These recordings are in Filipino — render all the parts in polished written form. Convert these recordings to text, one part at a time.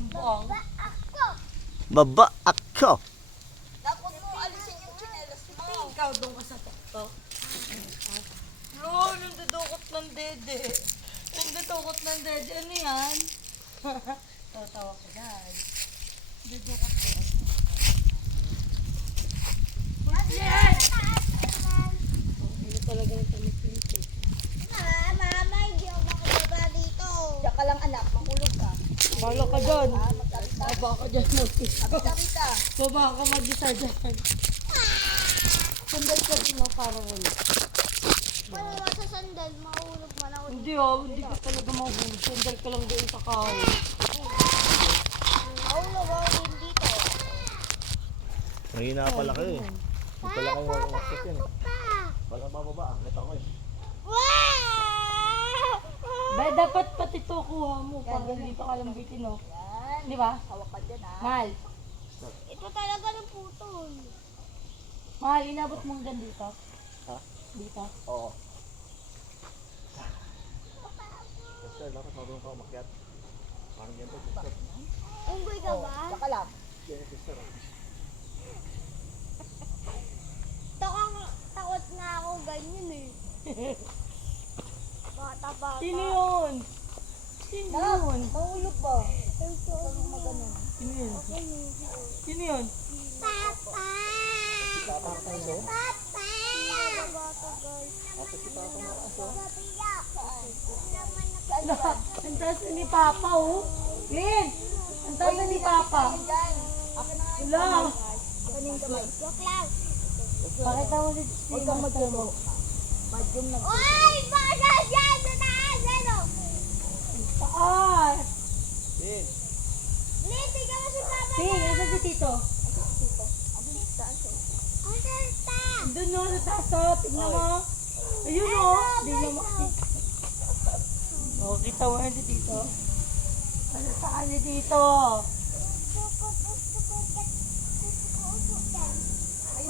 ng buwang. Baba ako. Dapat mo alisin yung chinelas mo. Ikaw doon ka sa tuktok. Bro, nandudukot ng dede. Nandudukot ng dede. Ano yan? Tatawa ko dahil. Nandudukot ko. Yan! Ano talaga yung tamit-tamit eh. Mama, hindi ako makababa dito. Diyan ka lang anak, mahulog ka. Bala ka dyan. Magkabit ka. Baba ka dyan. Magkabit ka. Baba ka mag-isa dyan. Sandal ka din oh, para ulit. Paano ba sa sandal? Mahulog man ako. Hindi oh, hindi ka talaga mahulog. Sandal ka lang doon sa kahoy. Mahulog ako din dito. Mahina pala kayo eh. Hindi pala kayo umakit yan eh. Wala bababa. Kita ko eh. Ba, dapat pati to kuha mo para dito ka lang bitin oh. Yan. Di ba? Hawak ka dyan ha. Mahal. Ito talaga ng putol. Mahal, inabot mo hanggang dito. Ha? Dito. Oo. Yes sir, dapat marunong ka umakyat. Parang ganito, sister. Unggoy ka ba? Saka lang. Yes, sister. Takot nga ako ganyan eh. Bata. Sino yun? Sino yun? Mahulog ba? Huwag maganon. Sino yun? Sino yun? Papa! Papa kayo? Papa! Bata guys. Ako si Papa na aso. Ang taas na ni Papa oh. Lin! Ang taas na ni Papa. Wala. Kaning kamay. Joke lang. Pakita mo dito si Magdamo. Oy! Baka dyan! Tataas! Ano? Taas! Din. Liti ka mo si Papa Ting, asa si Tito? Asan ta? Doon no, sa taas oh. Tignan mo. Ayun oh. Di niya makita. Oh, kita mo yan si Tito. Ano saan si Tito?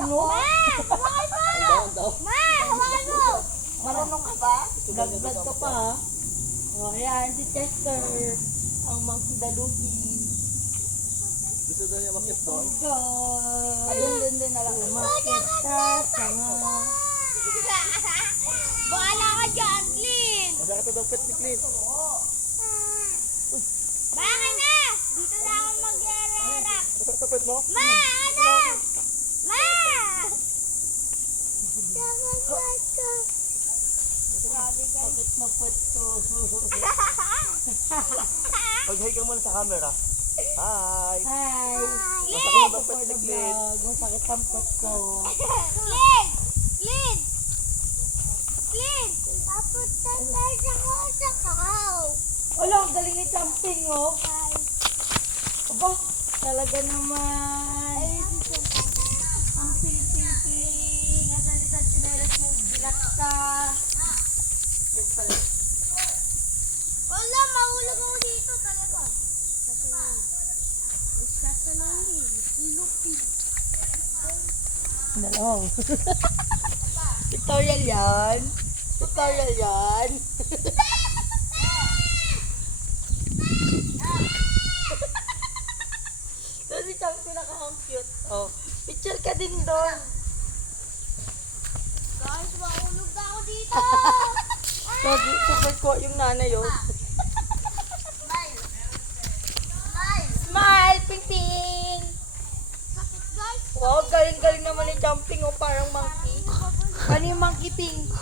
Ano? Ma! Hawakan mo! Ma! Hawakan mo! Marunong ka ba? Gagdag ka pa ha. Oh, ayan si Chester. Ang mangkidalugi. Gusto daw niya makit doon. God. Dun na lang. Umakit sa sanga. Bahala ka dyan, Clint! Masakit na daw pet ni Clint. Baka na! Dito na ako mag-re-rap. Masakit na pet mo? Ma! Ano? Ma! Sakit na pwesto. Pag-hi ka muna sa camera. Hi! Hi. Masakit na daw For pet the ni Clint. vlog. Masakit ang pwesto. Clint! Clint! Clint! Papunta tayo sa kaw. Wala, ang galing ni Champing oh. Aba, talaga naman. Ang ping-ping-ping. Asan si Sanchinelas mo? Bilat ka. Yan pala. Wala, mahulog ako dito talaga. Sasalangin. Lupin. Dalawang. Tutorial yan. Tutorial yan. Kasi sabi ko ang cute. Oh, picture ka din doon. Guys, mahulog ako dito. Sabi, super ko yung nanay oh. Smile. Smile. Smile, ping ping. Sakit guys. Wow, galing-galing naman ni Jumping oh, parang monkey. Ano yung monkey ping?